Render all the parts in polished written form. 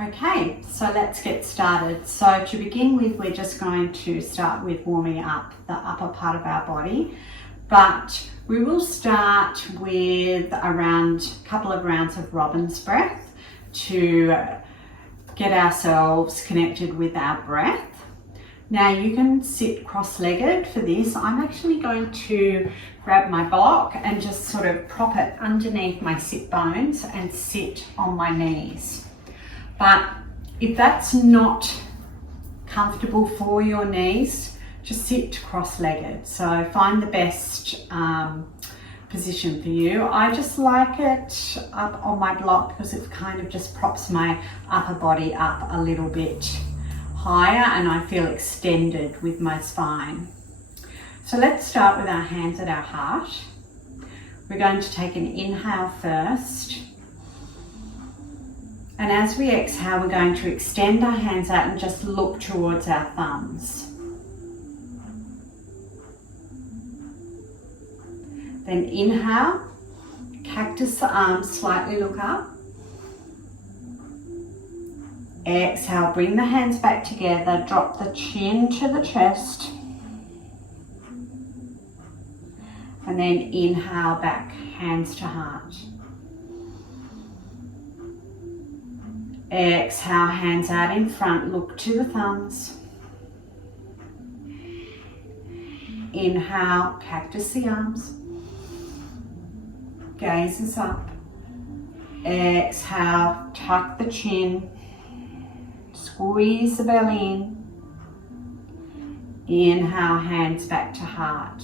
Okay, so let's get started. So to begin with, we're just going to start with warming up the upper part of our body, but we will start with a couple of rounds of robin's breath to get ourselves connected with our breath. Now you can sit cross-legged for this. I'm actually going to grab my block and just sort of prop it underneath my sit bones and sit on my knees. But if that's not comfortable for your knees, just sit cross-legged. So find the best position for you. I just like it up on my block because it kind of just props my upper body up a little bit higher and I feel extended with my spine. So let's start with our hands at our heart. We're going to take an inhale first. And as we exhale, we're going to extend our hands out and just look towards our thumbs. Then inhale, cactus the arms, slightly look up. Exhale, bring the hands back together, drop the chin to the chest. And then inhale back, hands to heart. Exhale, hands out in front, look to the thumbs. Inhale, cactus the arms. Gazes up. Exhale, tuck the chin. Squeeze the belly in. Inhale, hands back to heart.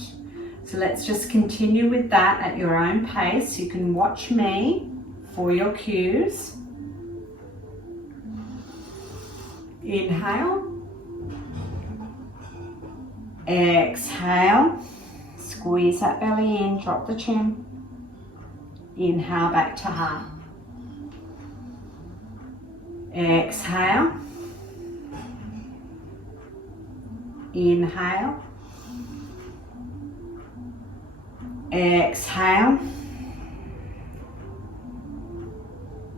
So let's just continue with that at your own pace. You can watch me for your cues. Inhale. Exhale. Squeeze that belly in, drop the chin. Inhale, back to heart. Exhale. Inhale. Exhale.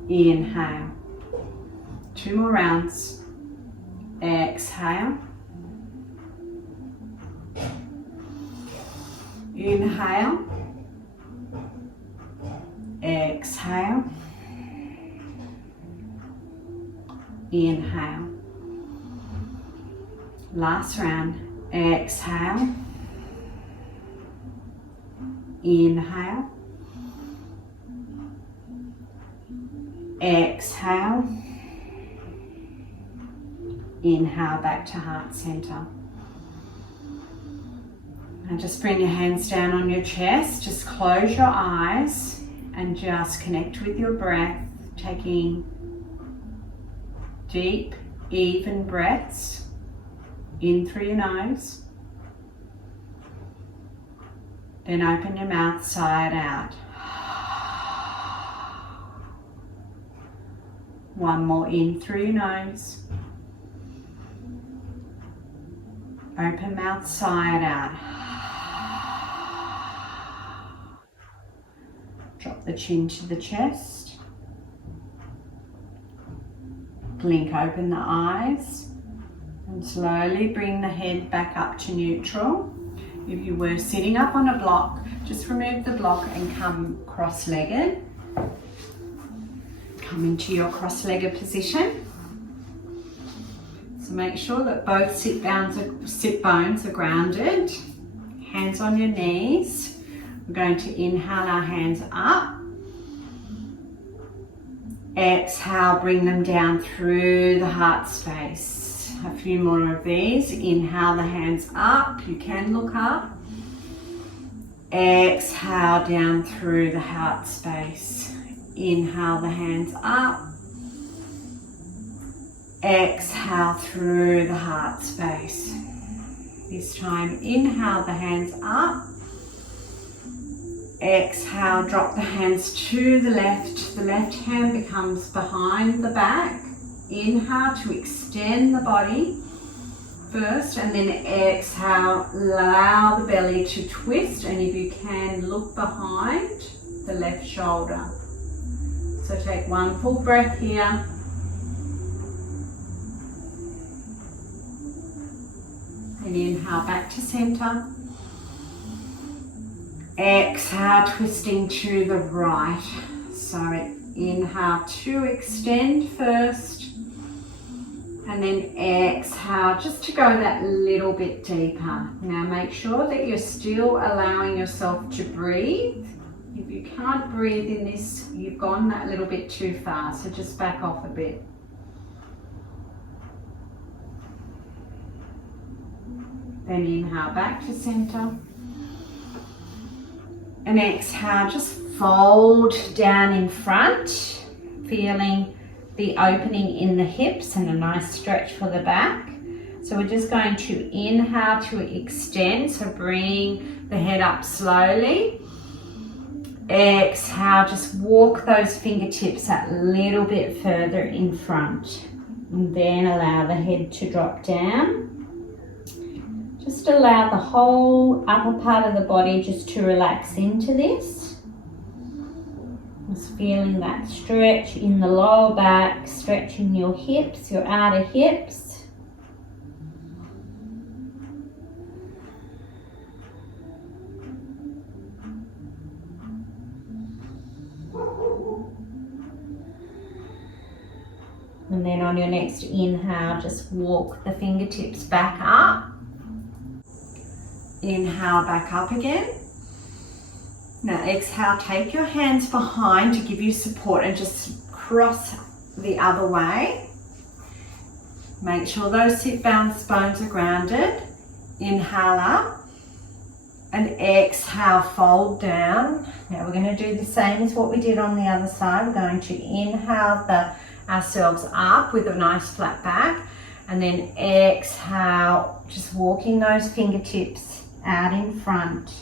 Inhale. 2 more rounds. Exhale. Inhale. Exhale. Inhale. Last round. Exhale. Inhale. Exhale. Inhale back to heart center. And just bring your hands down on your chest. Just close your eyes and just connect with your breath, taking deep, even breaths in through your nose. Then open your mouth side out. One more in through your nose. Open mouth side out. Drop the chin to the chest. Blink open the eyes. And slowly bring the head back up to neutral. If you were sitting up on a block, just remove the block and come cross-legged. Come into your cross-legged position. So make sure that both sit bones are grounded. Hands on your knees. We're going to inhale our hands up. Exhale, bring them down through the heart space. A few more of these. Inhale the hands up. You can look up. Exhale down through the heart space. Inhale the hands up. Exhale through the heart space. This time, inhale the hands up. Exhale, drop the hands to the left. The left hand becomes behind the back. Inhale to extend the body first, and then exhale, allow the belly to twist, and if you can, look behind the left shoulder. So take one full breath here. And inhale back to center. Exhale, twisting to the right. So inhale to extend first. And then exhale just to go that little bit deeper. Now make sure that you're still allowing yourself to breathe. If you can't breathe in this, you've gone that little bit too far. So just back off a bit. Then inhale back to center. And exhale, just fold down in front, feeling the opening in the hips and a nice stretch for the back. So we're just going to inhale to extend, so bring the head up slowly. Exhale, just walk those fingertips that little bit further in front. And then allow the head to drop down. Just allow the whole upper part of the body just to relax into this. Just feeling that stretch in the lower back, stretching your hips, your outer hips. And then on your next inhale, just walk the fingertips back up. Inhale back up again. Now exhale, take your hands behind to give you support and just cross the other way. Make sure those sit bones are grounded. Inhale up and exhale, fold down. Now we're going to do the same as what we did on the other side. We're going to inhale ourselves up with a nice flat back, and then exhale, just walking those fingertips out in front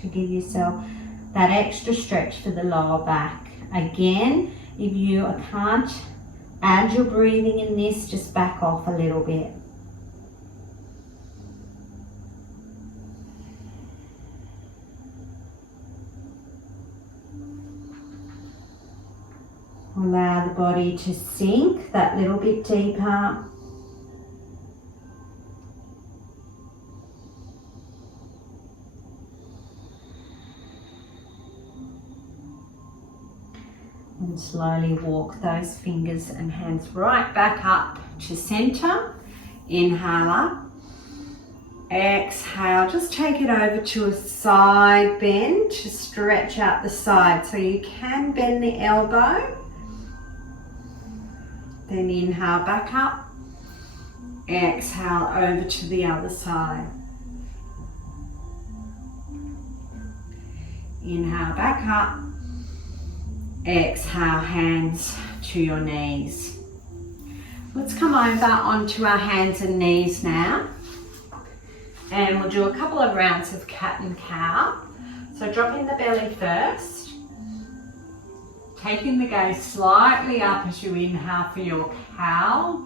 to give yourself that extra stretch for the lower back. Again, if you can't add your breathing in this, just back off a little bit. Allow the body to sink that little bit deeper. And slowly walk those fingers and hands right back up to center. Inhale up. Exhale, just take it over to a side bend to stretch out the side. So you can bend the elbow. Then inhale back up. Exhale over to the other side. Inhale back up. Exhale, hands to your knees. Let's come over onto our hands and knees now. And we'll do a couple of rounds of cat and cow. So dropping the belly first. Taking the gaze slightly up as you inhale for your cow.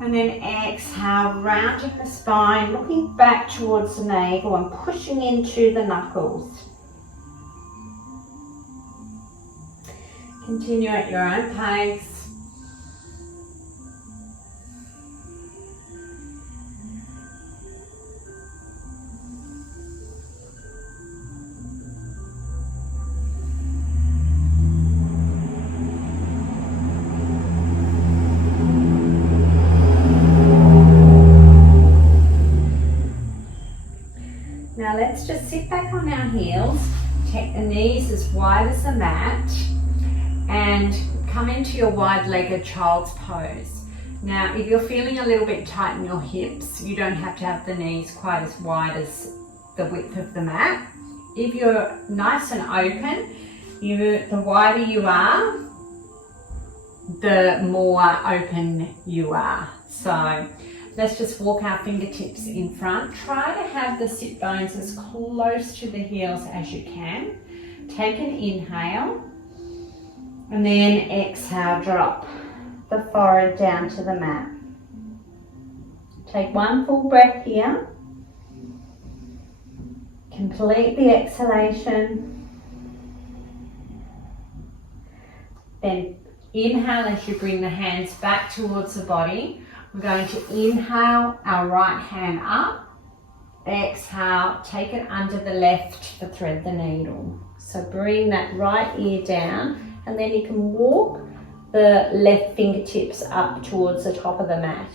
And then exhale, rounding the spine, looking back towards the navel and pushing into the knuckles. Continue at your own pace. Now let's just sit back on our heels, take the knees as wide as the mat, and come into your wide-legged child's pose. Now, if you're feeling a little bit tight in your hips, you don't have to have the knees quite as wide as the width of the mat. If you're nice and open, the wider you are, the more open you are. So let's just walk our fingertips in front. Try to have the sit bones as close to the heels as you can. Take an inhale. And then exhale, drop the forehead down to the mat. Take one full breath here. Complete the exhalation. Then Inhale as you bring the hands back towards the body. We're going to inhale our right hand up. Exhale, take it under the left to thread the needle. So bring that right ear down, and then you can walk the left fingertips up towards the top of the mat.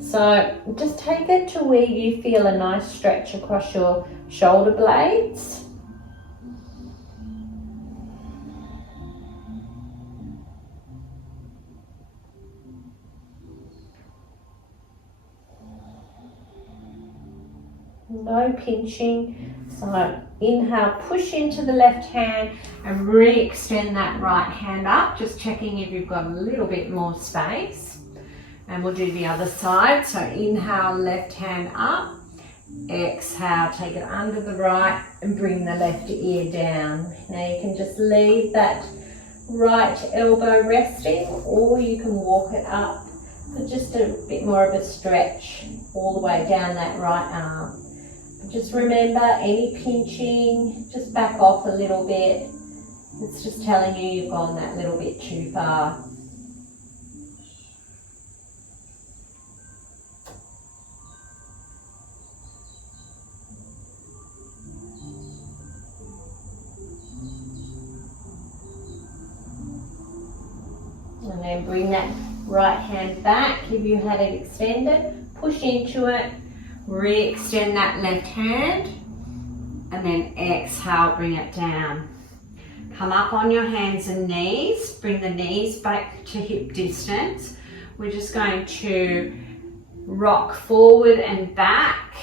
So just take it to where you feel a nice stretch across your shoulder blades. No pinching. So inhale, push into the left hand and re-extend that right hand up, just checking if you've got a little bit more space. And we'll do the other side. So inhale, left hand up. Exhale, take it under the right and bring the left ear down. Now you can just leave that right elbow resting, or you can walk it up for just a bit more of a stretch all the way down that right arm. Just remember, any pinching, just back off a little bit. It's just telling you you've gone that little bit too far. And then bring that right hand back if you had it extended. Push into it. Re-extend that left hand, and then exhale, bring it down. Come up on your hands and knees, bring the knees back to hip distance. We're just going to rock forward and back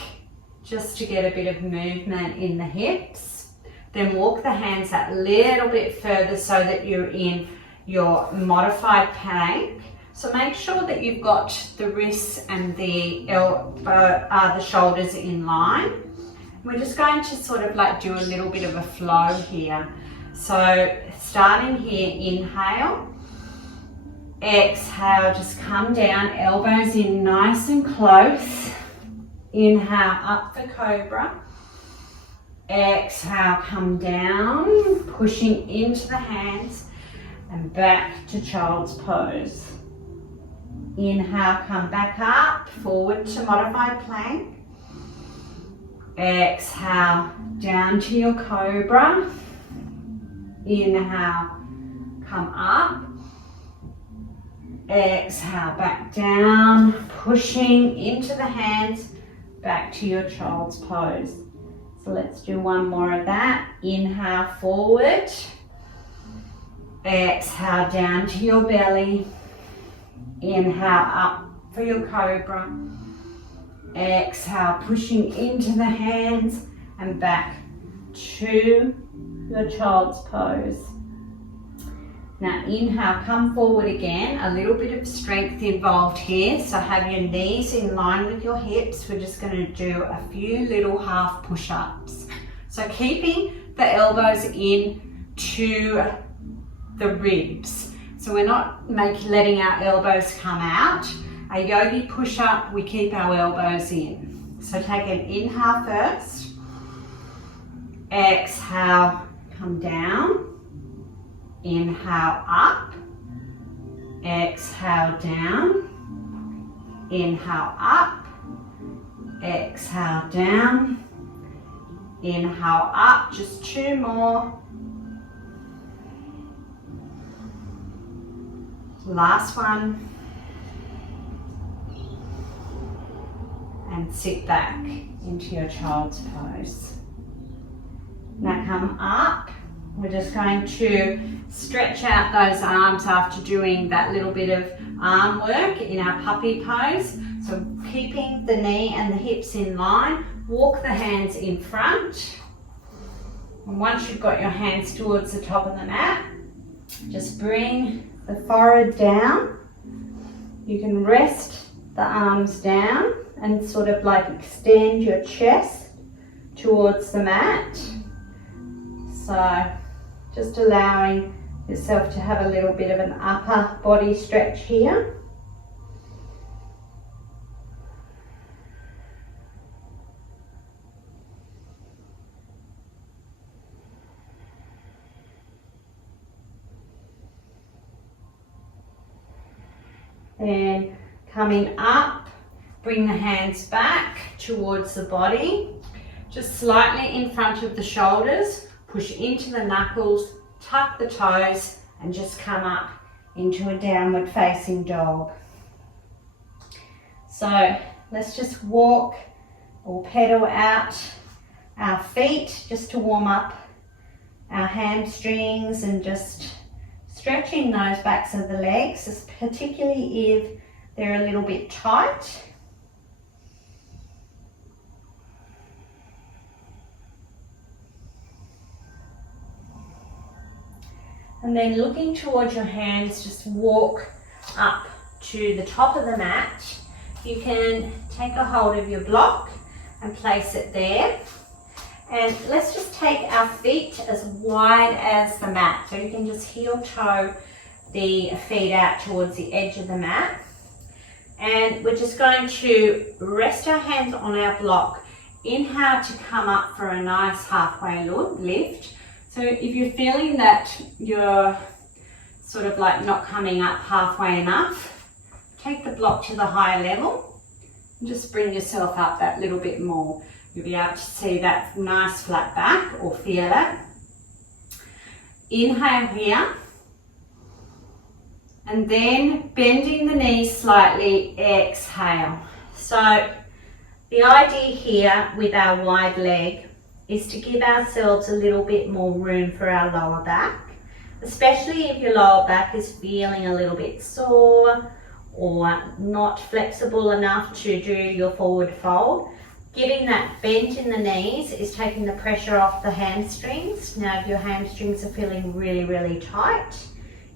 just to get a bit of movement in the hips. Then walk the hands that little bit further so that you're in your modified plank. So make sure that you've got the wrists and the the shoulders in line. We're just going to sort of like do a little bit of a flow here. So starting here, inhale. Exhale, just come down, elbows in nice and close. Inhale, up for cobra. Exhale, come down, pushing into the hands and back to child's pose. Inhale, come back up, forward to modified plank. Exhale, down to your cobra. Inhale, come up. Exhale, back down, pushing into the hands, back to your child's pose. So let's do one more of that. Inhale, forward. Exhale, down to your belly. Inhale, up for your cobra. Exhale, pushing into the hands and back to your child's pose. Now inhale, come forward again. A little bit of strength involved here. So have your knees in line with your hips. We're just going to do a few little half push-ups. So keeping the elbows in to the ribs. So we're not letting our elbows come out. A yogi push-up, we keep our elbows in. So take an inhale first. Exhale, come down. Inhale, up. Exhale, down. Inhale, up. Exhale, down. Inhale, up. Just two more. Last one. And sit back into your child's pose. Now come up. We're just going to stretch out those arms after doing that little bit of arm work in our puppy pose. So keeping the knee and the hips in line, walk the hands in front. And once you've got your hands towards the top of the mat, just bring the forehead down. You can rest the arms down and sort of like extend your chest towards the mat. So just allowing yourself to have a little bit of an upper body stretch here. Then coming up, bring the hands back towards the body, just slightly in front of the shoulders, push into the knuckles, tuck the toes, and just come up into a downward facing dog. So let's just walk or pedal out our feet just to warm up our hamstrings and just stretching those backs of the legs, particularly if they're a little bit tight. And then looking towards your hands, just walk up to the top of the mat. You can take a hold of your block and place it there. And let's just take our feet as wide as the mat. So you can just heel toe the feet out towards the edge of the mat. And we're just going to rest our hands on our block. Inhale to come up for a nice halfway lift. So if you're feeling that you're sort of like not coming up halfway enough, take the block to the higher level and just bring yourself up that little bit more. You'll be able to see that nice flat back or feel it. Inhale here. And then bending the knees slightly, exhale. So the idea here with our wide leg is to give ourselves a little bit more room for our lower back, especially if your lower back is feeling a little bit sore or not flexible enough to do your forward fold. Giving that bend in the knees is taking the pressure off the hamstrings. Now if your hamstrings are feeling really, really tight,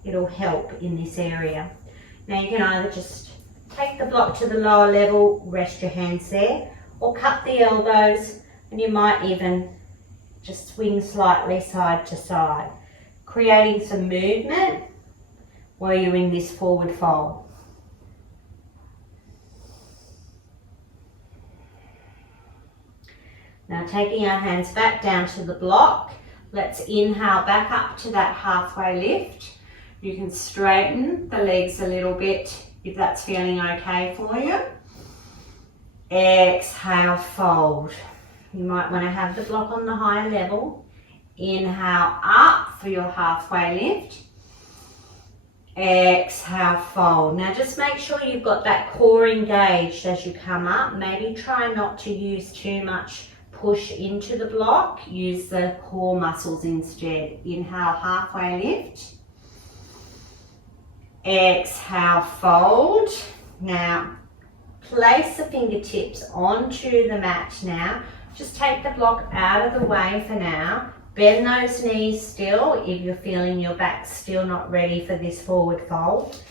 it'll help in this area. Now you can either just take the block to the lower level, rest your hands there, or cut the elbows, and you might even just swing slightly side to side, creating some movement while you're in this forward fold. Now taking our hands back down to the block, let's inhale back up to that halfway lift. You can straighten the legs a little bit if that's feeling okay for you. Exhale, fold. You might want to have the block on the higher level. Inhale up for your halfway lift. Exhale, fold. Now just make sure you've got that core engaged as you come up. Maybe try not to use too much push into the block. Use the core muscles instead. Inhale, halfway lift. Exhale, fold. Now place the fingertips onto the mat now. Just take the block out of the way for now. Bend those knees still if you're feeling your back's still not ready for this forward fold.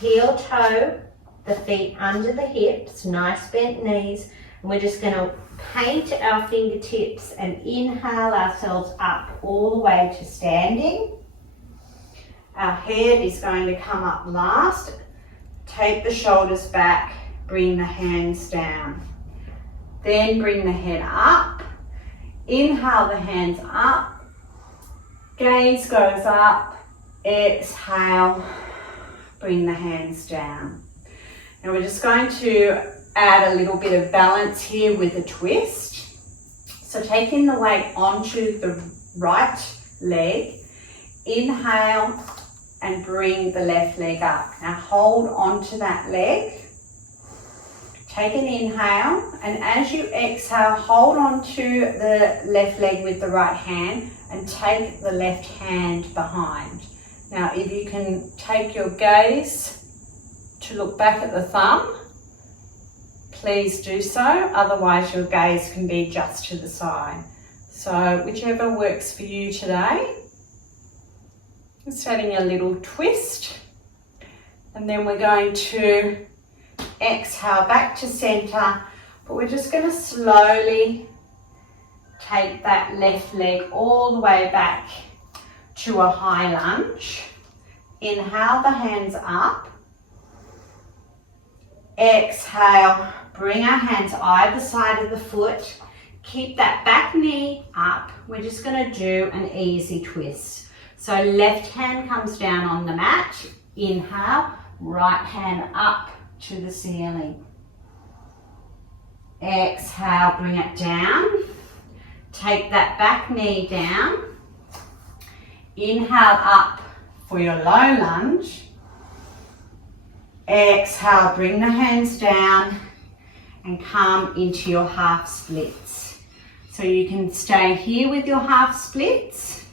Heel toe the feet under the hips, nice bent knees. And we're just going to paint our fingertips and inhale ourselves up all the way to standing. Our head is going to come up last. Take the shoulders back, bring the hands down. Then bring the head up. Inhale the hands up. Gaze goes up. Exhale. Bring the hands down. Now we're just going to add a little bit of balance here with a twist. So taking the weight onto the right leg. Inhale and bring the left leg up. Now hold onto that leg. Take an inhale, and as you exhale, hold on to the left leg with the right hand and take the left hand behind. Now, if you can take your gaze to look back at the thumb, please do so. Otherwise, your gaze can be just to the side. So, whichever works for you today. Just adding a little twist, and then we're going to exhale back to center, but we're just going to slowly take that left leg all the way back to a high lunge. Inhale the hands up. Exhale, bring our hands either side of the foot. Keep that back knee up. We're just going to do an easy twist. So left hand comes down on the mat. Inhale, right hand up to the ceiling. Exhale, bring it down. Take that back knee down. Inhale up for your low lunge. Exhale, bring the hands down and come into your half splits. So you can stay here with your half splits,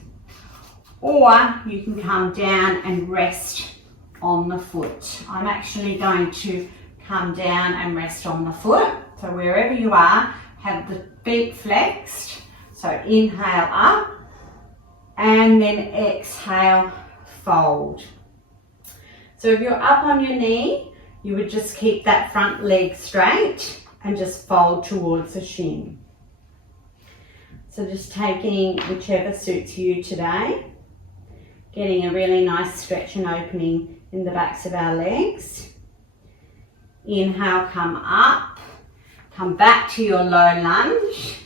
or you can come down and rest on the foot. I'm actually going to come down and rest on the foot. So wherever you are, have the feet flexed. So inhale up and then exhale, fold. So if you're up on your knee, you would just keep that front leg straight and just fold towards the shin. So just taking whichever suits you today. Getting a really nice stretch and opening in the backs of our legs. Inhale, come up. Come back to your low lunge.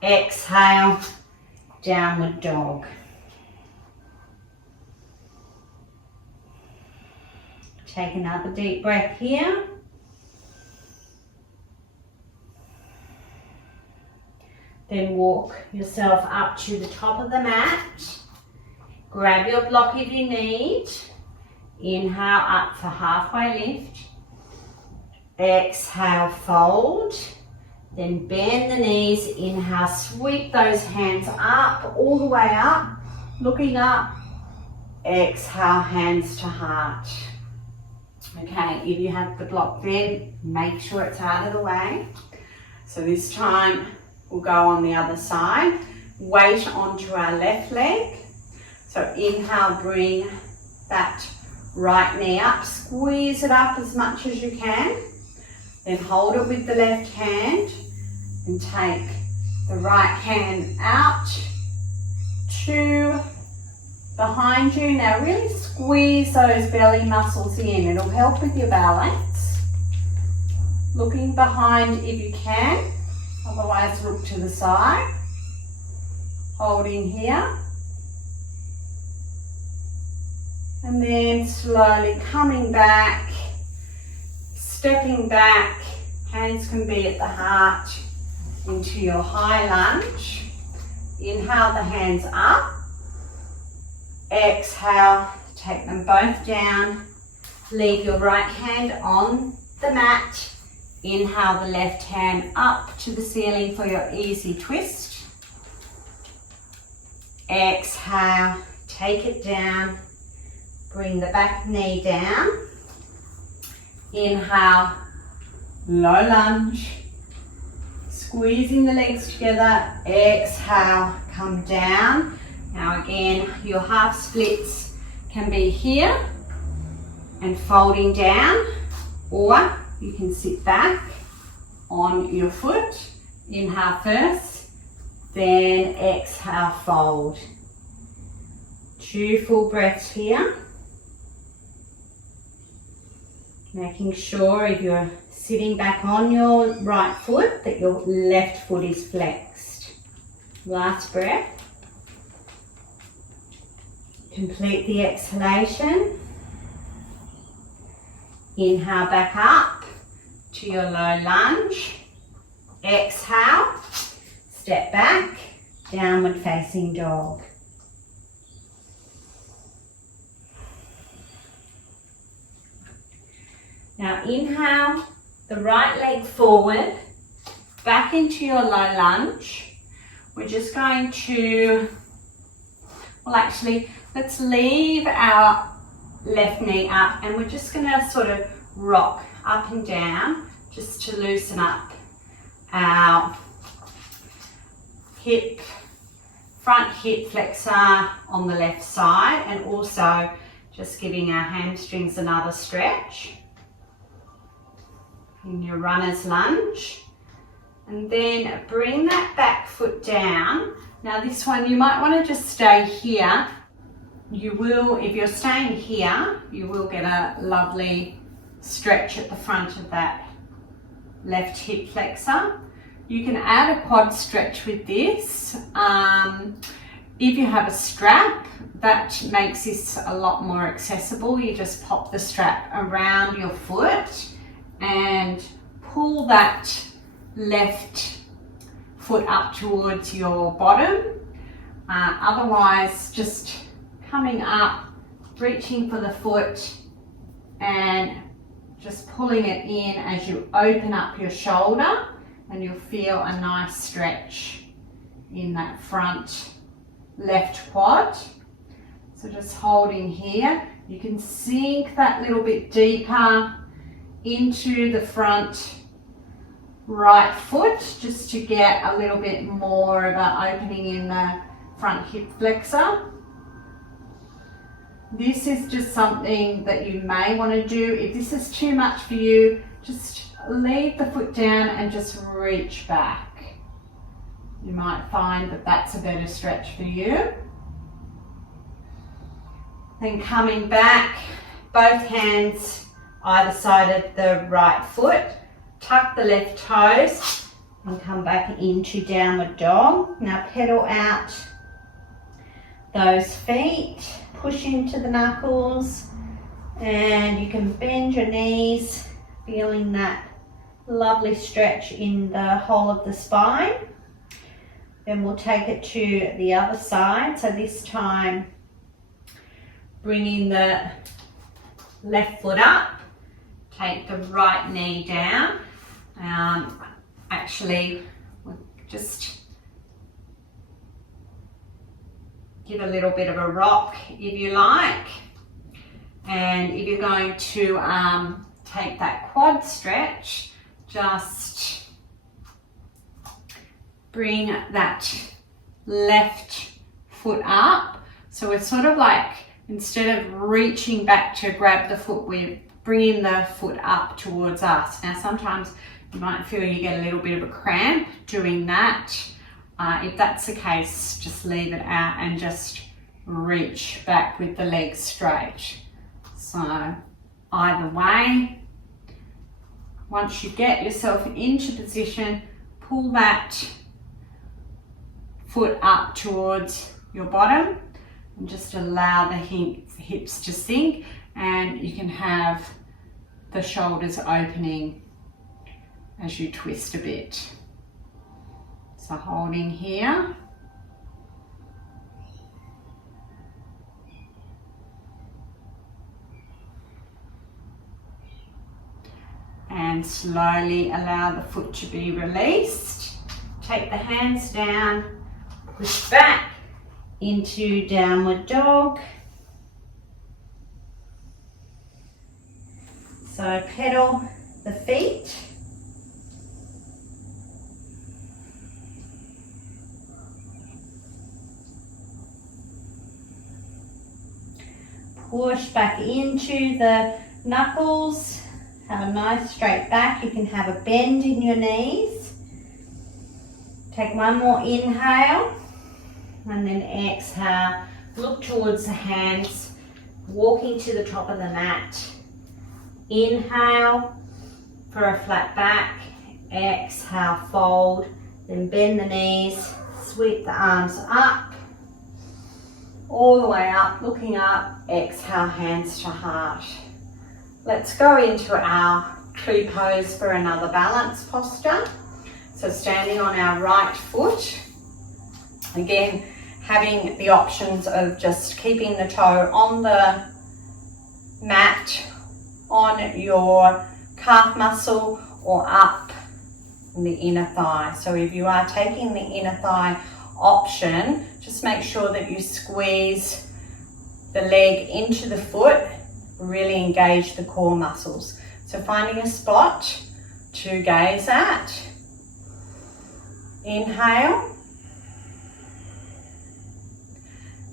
Exhale, downward dog. Take another deep breath here. Then walk yourself up to the top of the mat. Grab your block if you need. Inhale up for halfway lift. Exhale, fold. Then bend the knees. Inhale, sweep those hands up, all the way up. Looking up. Exhale, hands to heart. Okay, if you have the block there, make sure it's out of the way. So this time we'll go on the other side. Weight onto our left leg. So inhale, bring that right knee up. Squeeze it up as much as you can. Then hold it with the left hand and take the right hand out to behind you. Now really squeeze those belly muscles in. It'll help with your balance. Looking behind if you can. Otherwise look to the side. Holding here. And then slowly coming back. Stepping back. Hands can be at the heart into your high lunge. Inhale the hands up. Exhale, take them both down. Leave your right hand on the mat. Inhale the left hand up to the ceiling for your easy twist. Exhale, take it down. Bring the back knee down. Inhale, low lunge. Squeezing the legs together. Exhale, come down. Now again, your half splits can be here and folding down, or you can sit back on your foot. Inhale first, then exhale, fold. 2 full breaths here. Making sure if you're sitting back on your right foot that your left foot is flexed. Last breath. Complete the exhalation. Inhale back up to your low lunge. Exhale, step back, downward facing dog. Now inhale the right leg forward, back into your low lunge. We're just going to, well actually, let's leave our left knee up and we're just going to sort of rock up and down just to loosen up our hip, front hip flexor on the left side, and also just giving our hamstrings another stretch. In your runner's lunge, and then bring that back foot down. Now this one you might want to just stay here. You will, if you're staying here, you will get a lovely stretch at the front of that left hip flexor. You can add a quad stretch with this. If you have a strap, that makes this a lot more accessible. You just pop the strap around your foot and pull that left foot up towards your bottom. Otherwise, just coming up, reaching for the foot and just pulling it in as you open up your shoulder, and you'll feel a nice stretch in that front left quad. So just holding here, you can sink that little bit deeper into the front right foot just to get a little bit more of an opening in the front hip flexor. This is just something that you may want to do. If this is too much for you, just leave the foot down and just reach back. You might find that that's a better stretch for you. Then coming back, both hands either side of the right foot, tuck the left toes and come back into downward dog. Now pedal out those feet, push into the knuckles, and you can bend your knees, feeling that lovely stretch in the whole of the spine. Then we'll take it to the other side. So this time, bringing the left foot up, take the right knee down. Actually, we'll just give a little bit of a rock if you like. And if you're going to take that quad stretch, just bring that left foot up. So we're sort of like, instead of reaching back to grab the foot, we're bringing the foot up towards us. Now sometimes you might feel you get a little bit of a cramp doing that. If that's the case, just leave it out and just reach back with the legs straight. So either way, once you get yourself into position, pull that foot up towards your bottom and just allow the hips to sink, and you can have the shoulders opening as you twist a bit. So holding here. And slowly allow the foot to be released. Take the hands down, push back into downward dog. So pedal the feet. Push back into the knuckles. Have a nice straight back. You can have a bend in your knees. Take one more inhale and then exhale. Look towards the hands, walking to the top of the mat. Inhale for a flat back. Exhale, fold. Then bend the knees, sweep the arms up. All the way up, looking up. Exhale, hands to heart. Let's go into our tree pose for another balance posture. So standing on our right foot. Again, having the options of just keeping the toe on the mat, on your calf muscle, or up in the inner thigh. So if you are taking the inner thigh option, just make sure that you squeeze the leg into the foot, really engage the core muscles. So finding a spot to gaze at. Inhale.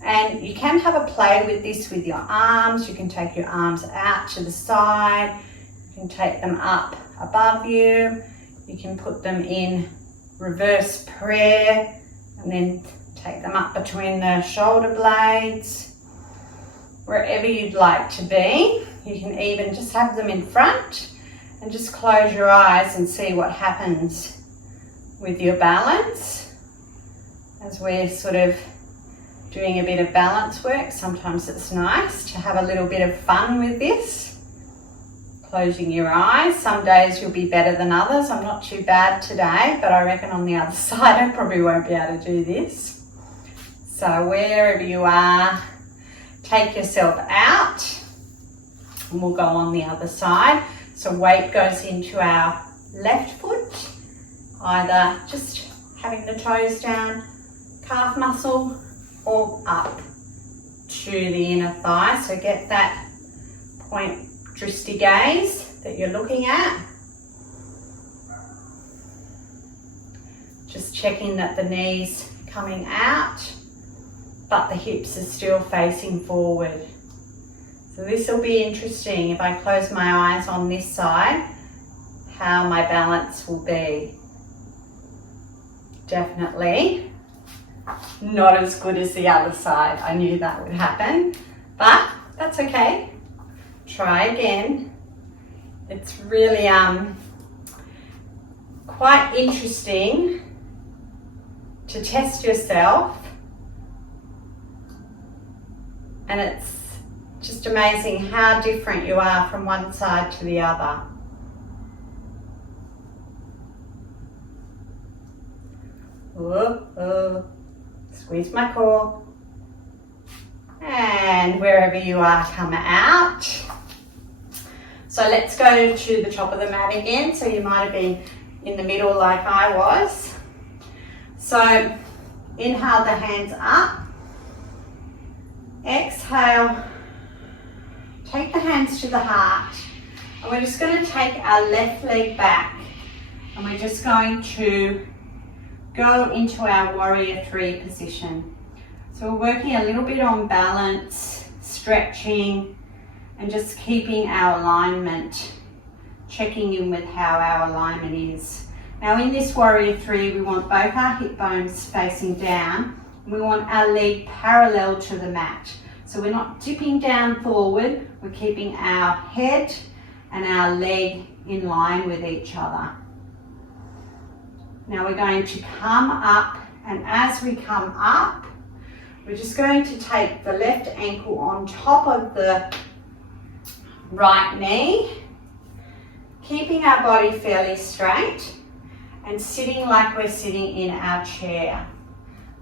And you can have a play with this with your arms. You can take your arms out to the side. You can take them up above you. You can put them in reverse prayer and then take them up between the shoulder blades. Wherever you'd like to be. You can even just have them in front and just close your eyes and see what happens with your balance as we're sort of doing a bit of balance work. Sometimes it's nice to have a little bit of fun with this. Closing your eyes. Some days you'll be better than others. I'm not too bad today, but I reckon on the other side I probably won't be able to do this. So wherever you are, take yourself out, and we'll go on the other side. So weight goes into our left foot, either just having the toes down, calf muscle, or up to the inner thigh. So get that point drishti gaze that you're looking at. Just checking that the knees coming out, but the hips are still facing forward. So this will be interesting if I close my eyes on this side, how my balance will be. Definitely not as good as the other side. I knew that would happen, but that's okay. Try again. It's really quite interesting to test yourself, and it's just amazing how different you are from one side to the other. Squeeze my core. And wherever you are, come out. So let's go to the top of the mat again. So you might have been in the middle like I was. So inhale the hands up. Exhale. Take the hands to the heart. And we're just going to take our left leg back. And we're just going to go into our warrior three position. So we're working a little bit on balance, stretching, and just keeping our alignment, checking in with how our alignment is. Now in this warrior three, we want both our hip bones facing down, and we want our leg parallel to the mat. So we're not dipping down forward, we're keeping our head and our leg in line with each other. Now we're going to come up, and as we come up, we're just going to take the left ankle on top of the right knee, keeping our body fairly straight and sitting like we're sitting in our chair.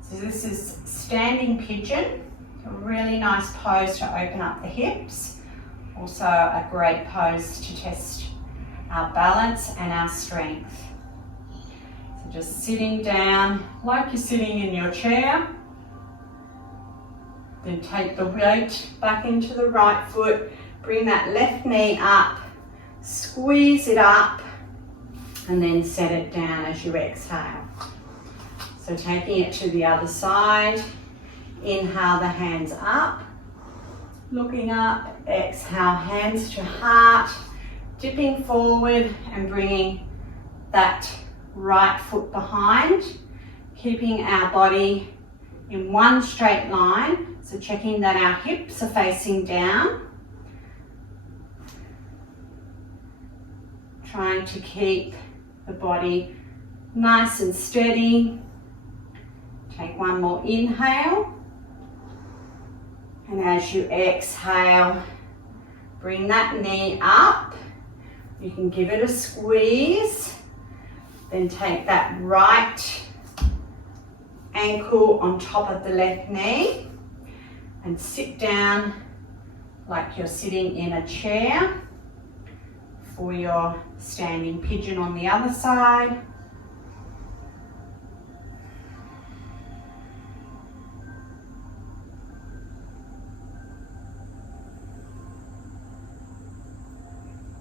So this is standing pigeon, a really nice pose to open up the hips. Also a great pose to test our balance and our strength. So just sitting down like you're sitting in your chair. Then take the weight back into the right foot, bring that left knee up, squeeze it up, and then set it down as you exhale. So taking it to the other side, inhale the hands up, looking up, exhale hands to heart, dipping forward and bringing that right foot behind, keeping our body in one straight line. So checking that our hips are facing down. Trying to keep the body nice and steady. Take one more inhale. And as you exhale, bring that knee up. You can give it a squeeze. Then take that right ankle on top of the left knee. And sit down like you're sitting in a chair for your standing pigeon on the other side.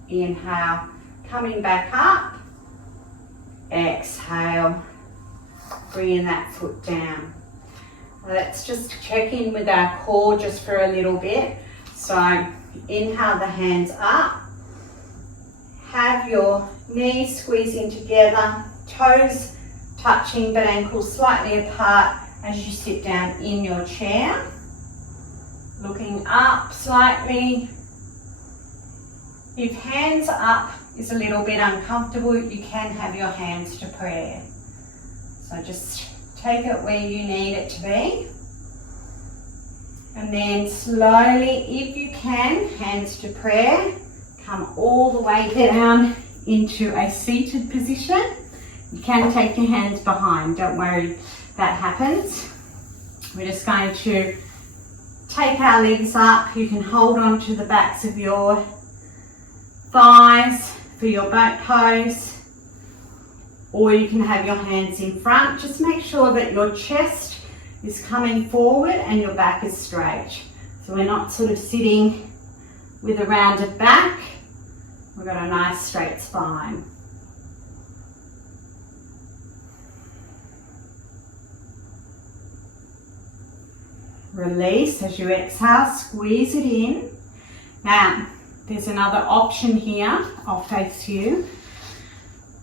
Inhale, coming back up. Exhale, bringing that foot down. Let's just check in with our core just for a little bit. So inhale the hands up. Have your knees squeezing together, toes touching but ankles slightly apart as you sit down in your chair. Looking up slightly. If hands up is a little bit uncomfortable, you can have your hands to prayer. So just take it where you need it to be. And then slowly, if you can, hands to prayer, come all the way down into a seated position. You can take your hands behind, don't worry, that happens. We're just going to take our legs up. You can hold on to the backs of your thighs for your boat pose, or you can have your hands in front. Just make sure that your chest is coming forward and your back is straight. So we're not sort of sitting with a rounded back. We've got a nice straight spine. Release as you exhale, squeeze it in. Now, there's another option here. I'll face you.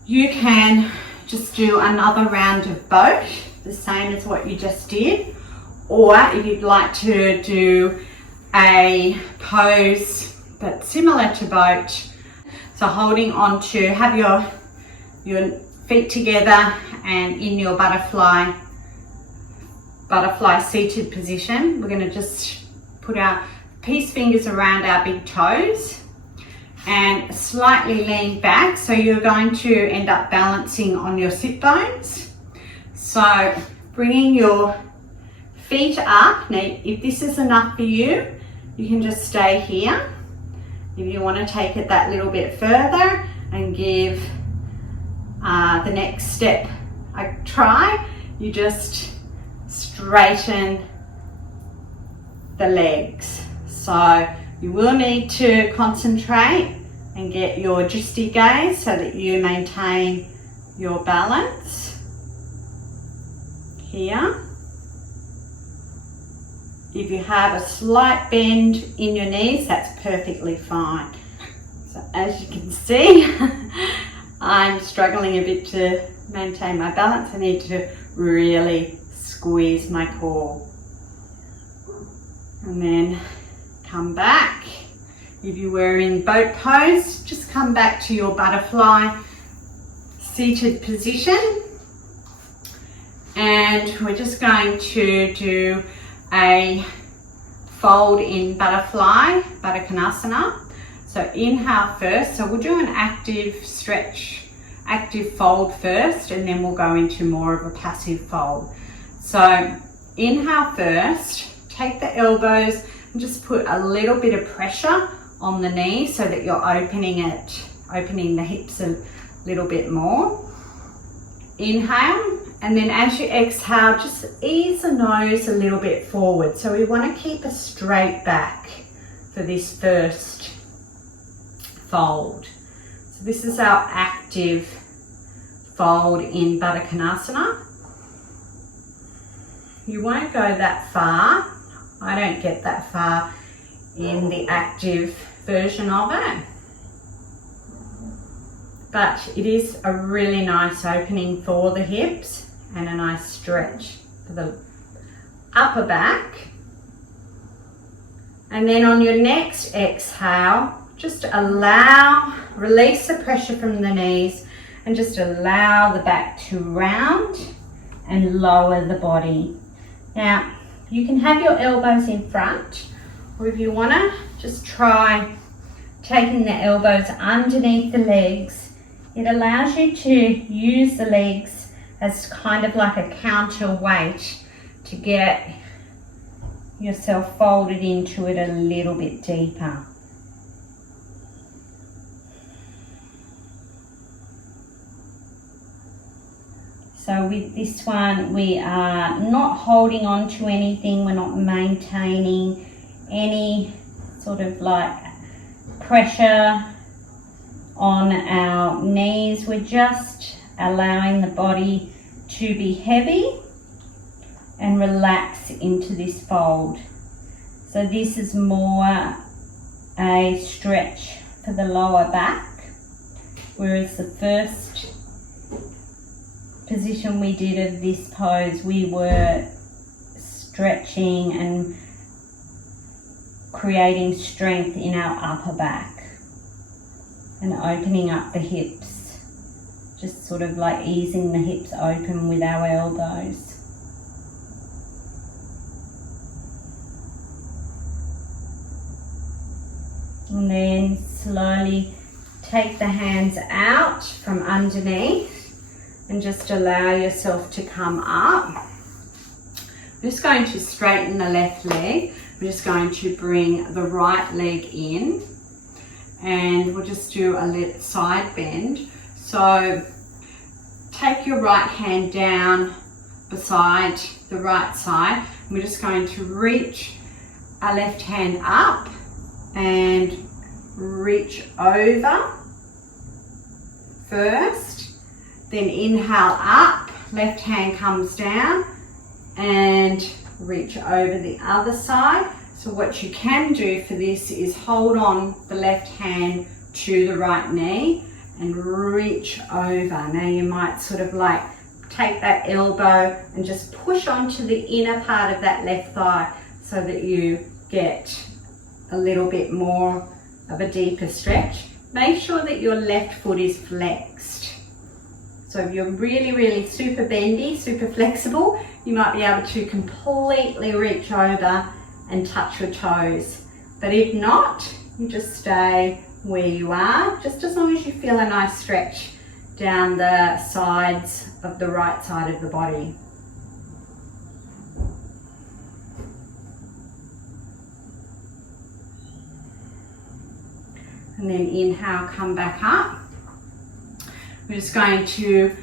You can just do another round of boat, the same as what you just did. Or if you'd like to do a pose that's similar to boat, so holding on to, have your feet together and in your butterfly seated position. We're going to just put our peace fingers around our big toes and slightly lean back, so you're going to end up balancing on your sit bones. So bringing your feet up. Now if this is enough for you, you can just stay here. If you want to take it that little bit further and give the next step a try, you just straighten the legs. So you will need to concentrate and get your drishti gaze so that you maintain your balance here. If you have a slight bend in your knees, that's perfectly fine. So as you can see, I'm struggling a bit to maintain my balance. I need to really squeeze my core. And then come back. If you were in boat pose, just come back to your butterfly seated position. And we're just going to do a fold in butterfly, Baddha Konasana. So inhale first. So we'll do an active stretch, active fold first, and then we'll go into more of a passive fold. So inhale first, take the elbows and just put a little bit of pressure on the knee so that you're opening the hips a little bit more. Inhale, and then as you exhale, just ease the nose a little bit forward. So we want to keep a straight back for this first fold. So this is our active fold in Baddha Konasana. You won't go that far. I don't get that far in the active version of it. But it is a really nice opening for the hips and a nice stretch for the upper back. And then on your next exhale, just release the pressure from the knees and just allow the back to round and lower the body. Now, you can have your elbows in front, or if you want to, just try taking the elbows underneath the legs. It allows you to use the legs as kind of like a counterweight to get yourself folded into it a little bit deeper. So with this one, we are not holding on to anything. We're not maintaining any sort of like pressure on our knees. We're just allowing the body to be heavy and relax into this fold. So this is more a stretch for the lower back, whereas the first position we did of this pose, we were stretching and creating strength in our upper back and opening up the hips, just sort of like easing the hips open with our elbows. And then slowly take the hands out from underneath and just allow yourself to come up. I'm just going to straighten the left leg. I'm just going to bring the right leg in, and we'll just do a little side bend. So take your right hand down beside the right side. We're just going to reach our left hand up and reach over first. Then inhale up, left hand comes down and reach over the other side. So what you can do for this is hold on the left hand to the right knee and reach over. Now you might sort of like take that elbow and just push onto the inner part of that left thigh so that you get a little bit more of a deeper stretch. Make sure that your left foot is flexed. So if you're really, really super bendy, super flexible, you might be able to completely reach over and touch your toes. But if not, you just stay where you are, just as long as you feel a nice stretch down the sides of the right side of the body. And then inhale, come back up. We're just going to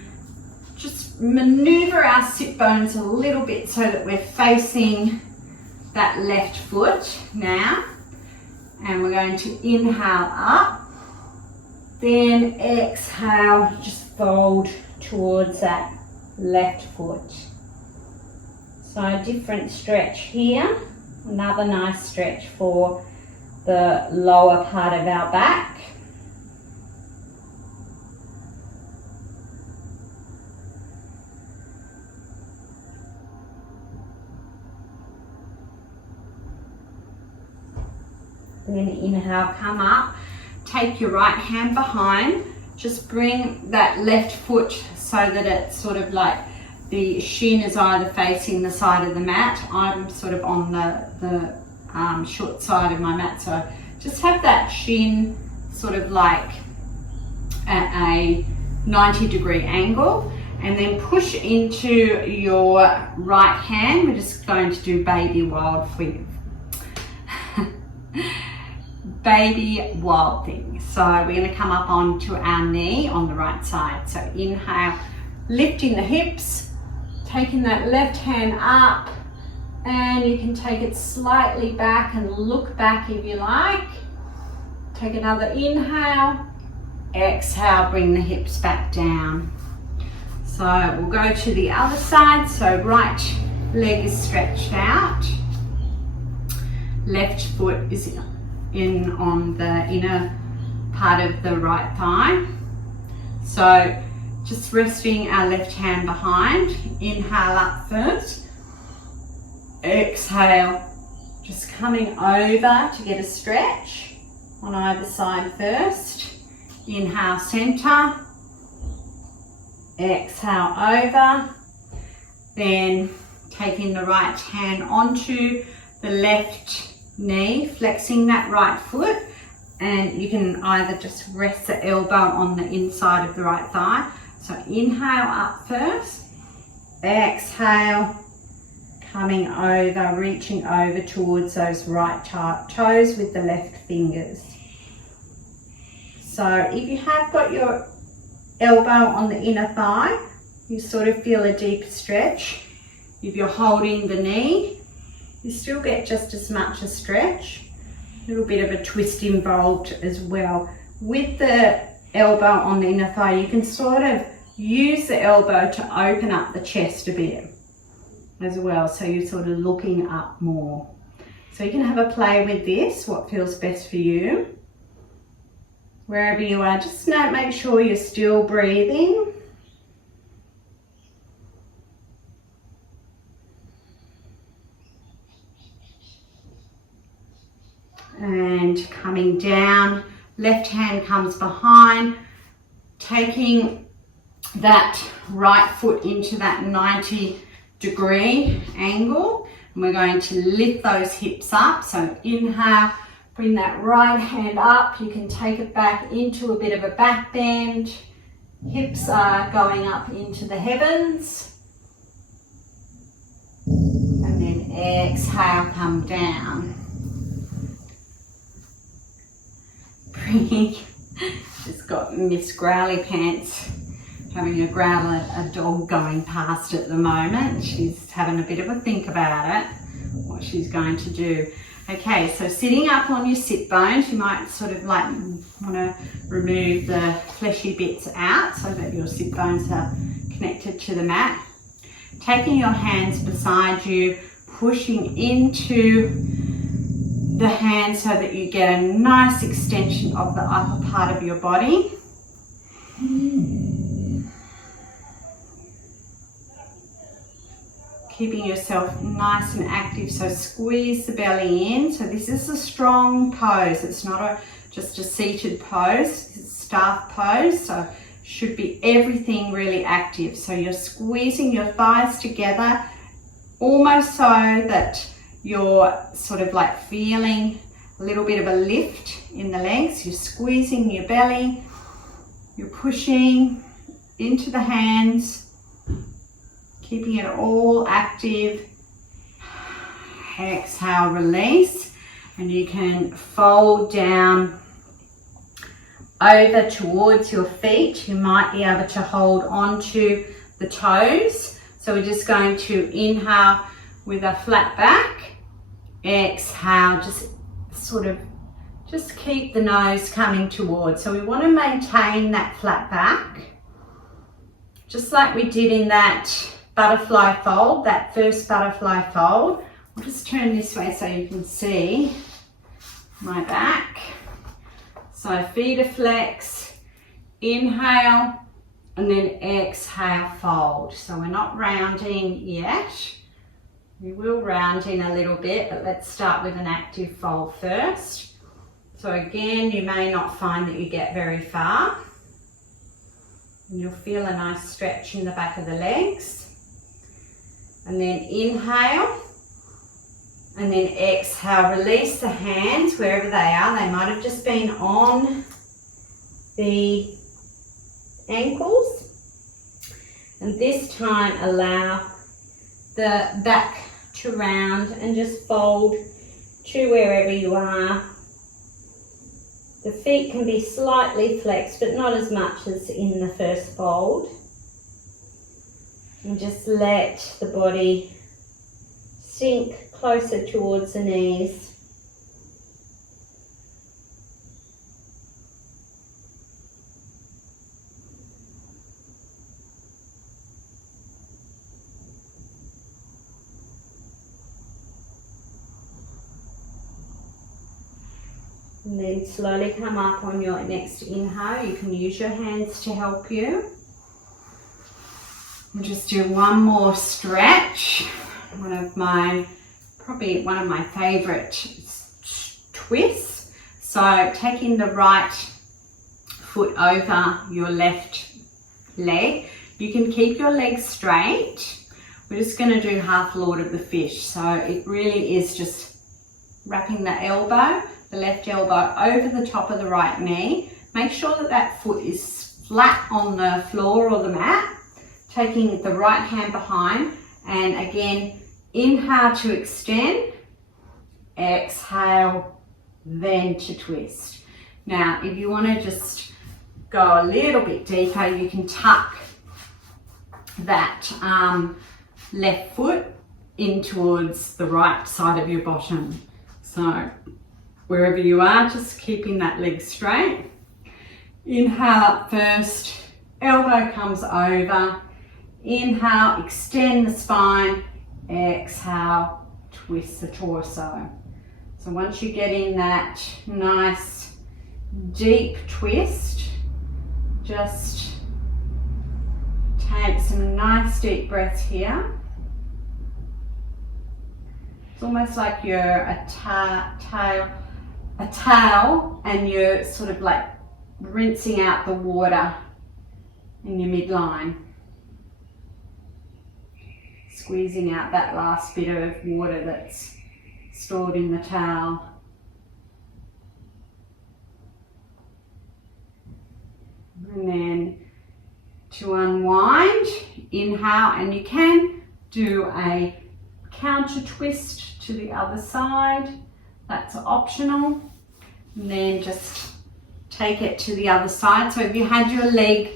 just maneuver our sit bones a little bit so that we're facing that left foot now. And we're going to inhale up, then exhale, just fold towards that left foot. So a different stretch here, another nice stretch for the lower part of our back. Then inhale, come up, take your right hand behind, just bring that left foot so that it's sort of like the shin is either facing the side of the mat. I'm sort of on the short side of my mat, so just have that shin sort of like at a 90-degree angle, and then push into your right hand. We're just going to do baby wild thing. Baby wild thing. So we're going to come up onto our knee on the right side. So inhale, lifting the hips, taking that left hand up, and you can take it slightly back and look back if you like. Take another inhale, exhale, bring the hips back down. So we'll go to the other side. So right leg is stretched out, left foot is in on the inner part of the right thigh. So just resting our left hand behind, inhale up first, exhale, just coming over to get a stretch on either side first. Inhale, center, exhale over, then taking the right hand onto the left knee, flexing that right foot, and you can either just rest the elbow on the inside of the right thigh. So inhale up first, exhale, coming over, reaching over towards those right toes with the left fingers. So if you have got your elbow on the inner thigh, you sort of feel a deep stretch. If you're holding the knee, you still get just as much a stretch, a little bit of a twist involved as well. With the elbow on the inner thigh, you can sort of use the elbow to open up the chest a bit as well, so you're sort of looking up more. So you can have a play with this, what feels best for you. Wherever you are, just make sure you're still breathing. And coming down, left hand comes behind, taking that right foot into that 90-degree angle. And we're going to lift those hips up. So inhale, Bring that right hand up. You can take it back into a bit of a back bend. Hips are going up into the heavens. And then exhale, come down. Just got Miss Growly Pants having a growl at a dog going past at the moment. She's having a bit of a think about it, what she's going to do. Okay, so sitting up on your sit bones, you might sort of like want to remove the fleshy bits out so that your sit bones are connected to the mat. Taking your hands beside you, pushing into the hands so that you get a nice extension of the upper part of your body. Keeping yourself nice and active, so squeeze the belly in. So this is a strong pose. It's not just a seated pose, it's a staff pose, so should be everything really active. So you're squeezing your thighs together, almost so that you're sort of like feeling a little bit of a lift in the legs. You're squeezing your belly, you're pushing into the hands, keeping it all active. Exhale, release, and you can fold down over towards your feet. You might be able to hold on to the toes. So we're just going to inhale with a flat back. Exhale, just keep the nose coming towards. So we want to maintain that flat back, just like we did in that butterfly fold, that first butterfly fold. I'll just turn this way so you can see my back. So feet are flex, inhale, and then exhale, fold. So we're not rounding yet. We will round in a little bit, but let's start with an active fold first. So again, you may not find that you get very far. And you'll feel a nice stretch in the back of the legs. And then inhale, and then exhale, release the hands wherever they are. They might have just been on the ankles. And this time allow the back to round and just fold to wherever you are. The feet can be slightly flexed, but not as much as in the first fold. And just let the body sink closer towards the knees. And then slowly come up on your next inhale. You can use your hands to help you. We'll just do one more stretch. Probably one of my favorite twists. So taking the right foot over your left leg. You can keep your legs straight. We're just going to do half Lord of the Fish. So it really is just wrapping the elbow, the left elbow over the top of the right knee. Make sure that that foot is flat on the floor or the mat. Taking the right hand behind, and again, inhale to extend, exhale, then to twist. Now, if you want to just go a little bit deeper, you can tuck that left foot in towards the right side of your bottom. So wherever you are, just keeping that leg straight. Inhale up first, elbow comes over. Inhale, extend the spine. Exhale, twist the torso. So once you get in that nice deep twist, just take some nice deep breaths here. It's almost like you're a towel and you're sort of like rinsing out the water in your midline. Squeezing out that last bit of water that's stored in the towel. And then to unwind, inhale, and you can do a counter twist to the other side. That's optional. And then just take it to the other side. So if you had your leg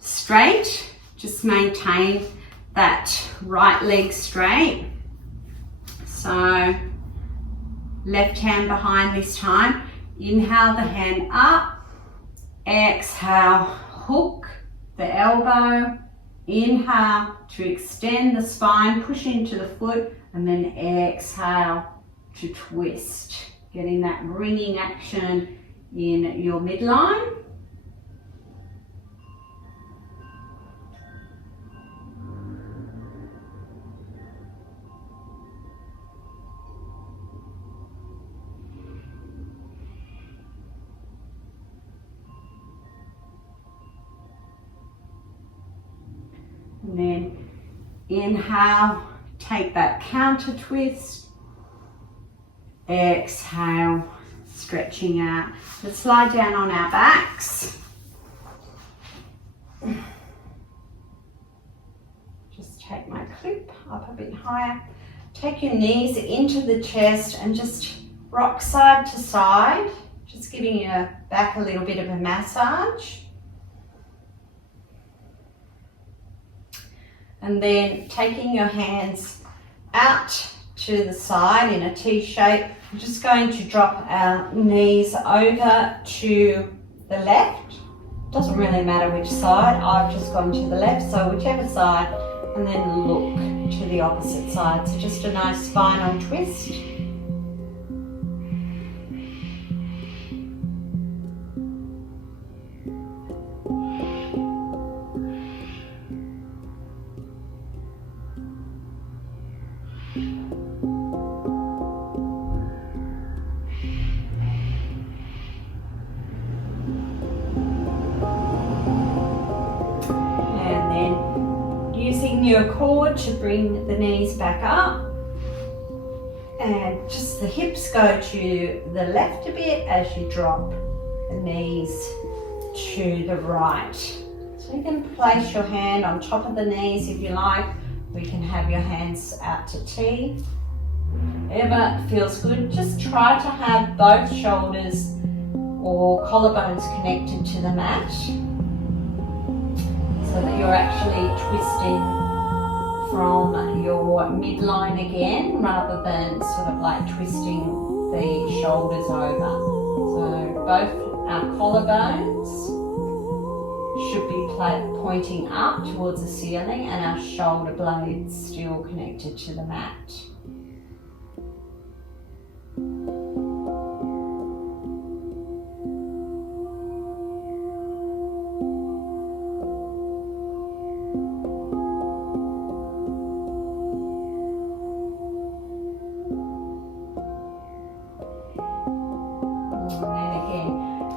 straight, just maintain that right leg straight. So left hand behind this time. Inhale the hand up. Exhale, hook the elbow. Inhale to extend the spine, push into the foot, and then exhale to twist. Getting that ringing action in your midline. And then inhale, take that counter twist. Exhale, stretching out. Let's lie down on our backs. Just take my clip up a bit higher. Take your knees into the chest and just rock side to side, just giving your back a little bit of a massage. And then taking your hands out to the side in a T shape, I'm just going to drop our knees over to the left. Doesn't really matter which side, I've just gone to the left, so whichever side, and then look to the opposite side. So just a nice spinal twist. Using your core to bring the knees back up, and just the hips go to the left a bit as you drop the knees to the right. So you can place your hand on top of the knees if you like, or you can have your hands out to T. Whatever feels good. Just try to have both shoulders or collarbones connected to the mat, so that you're actually twisting from your midline again, rather than sort of like twisting the shoulders over. So both our collarbones should be pointing up towards the ceiling, and our shoulder blades still connected to the mat.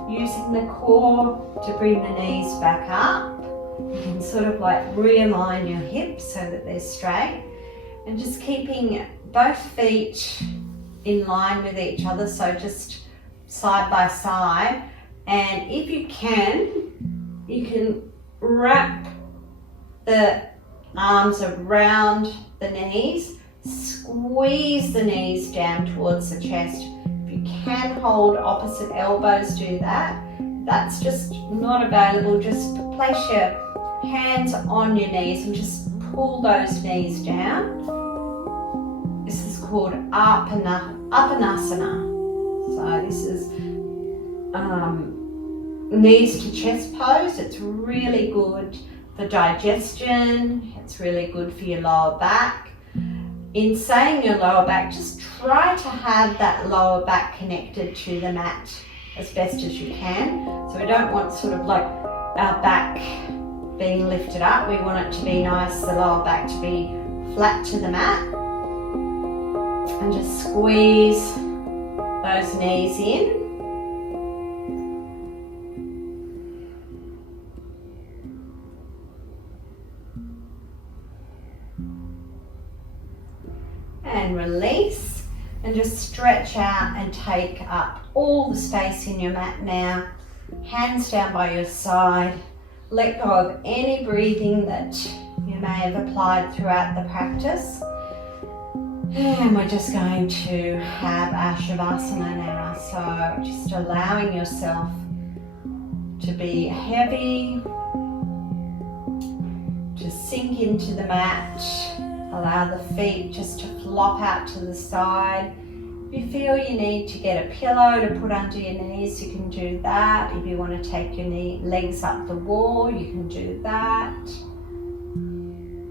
Using the core to bring the knees back up. You can sort of like realign your hips so that they're straight, and just keeping both feet in line with each other, so just side by side. And if you can wrap the arms around the knees, squeeze the knees down towards the chest. You can hold opposite elbows, do that. That's just not available. Just place your hands on your knees and just pull those knees down. This is called Apanasana. So this is knees to chest pose. It's really good for digestion. It's really good for your lower back. In saying your lower back, just try to have that lower back connected to the mat as best as you can. So we don't want sort of like our back being lifted up. We want it to be nice, the lower back to be flat to the mat. And just squeeze those knees in. And release, and just stretch out and take up all the space in your mat now. Hands down by your side. Let go of any breathing that you may have applied throughout the practice. And we're just going to have our Shavasana now. So just allowing yourself to be heavy, to sink into the mat. Allow the feet just to flop out to the side. If you feel you need to get a pillow to put under your knees, you can do that. If you want to take your legs up the wall, you can do that.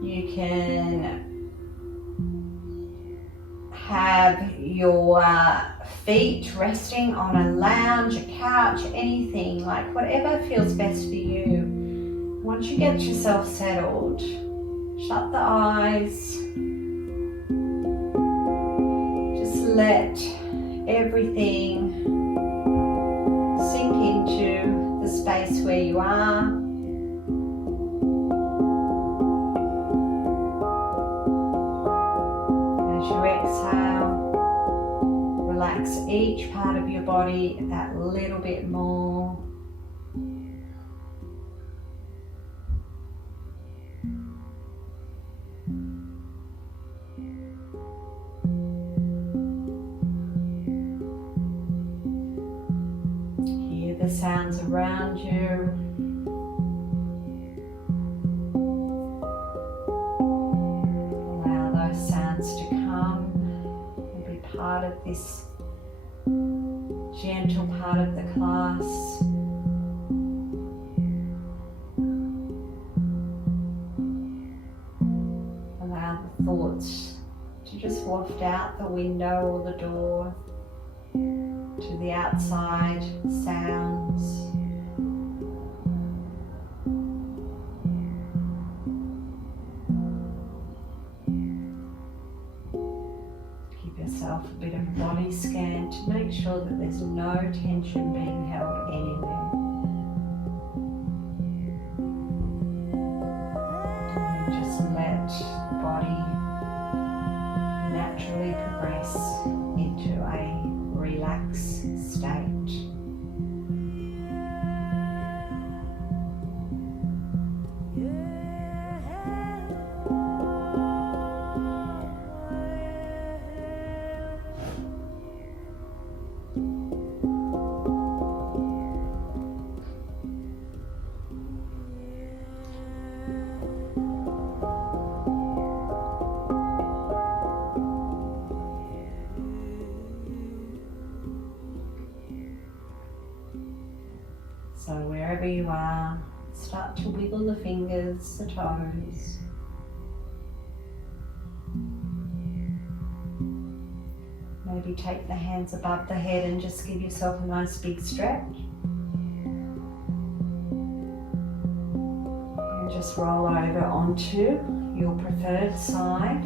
You can have your feet resting on a lounge, a couch, anything, like whatever feels best for you. Once you get yourself settled, shut the eyes. Let everything sink into the space where you are. As you exhale, relax each part of your body that little bit more. The sounds around you. Allow those sounds to come and be part of this gentle part of the class. Allow the thoughts to just waft out the window or the door to the outside sounds. Give yourself a bit of a body scan to make sure that there's no tension being held anywhere. And just let the body naturally progress into a relaxed state. So wherever you are, start to wiggle the fingers, the toes. Maybe take the hands above the head and just give yourself a nice big stretch. And just roll over onto your preferred side.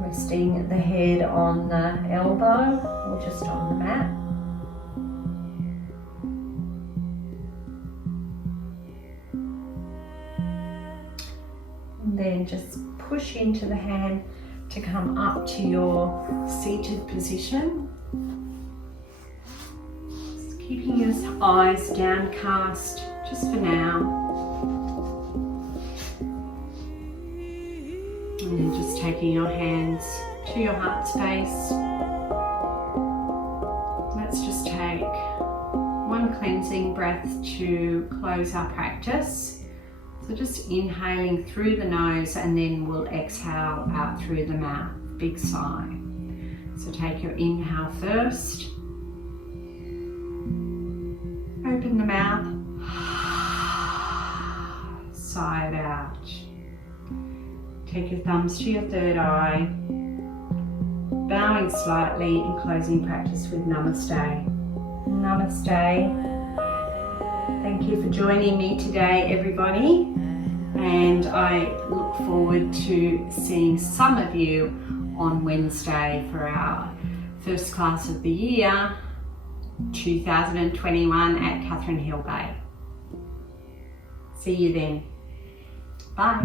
Resting the head on the elbow or just on the mat. And then just push into the hand to come up to your seated position. Just keeping your eyes downcast just for now. And then just taking your hands to your heart space. Let's just take one cleansing breath to close our practice. So just inhaling through the nose and then we'll exhale out through the mouth. Big sigh. So take your inhale first. Open the mouth. Sigh it out. Take your thumbs to your third eye, bowing slightly and closing practice with Namaste. Namaste. Thank you for joining me today, everybody. And I look forward to seeing some of you on Wednesday for our first class of the year, 2021 at Catherine Hill Bay. See you then. Bye.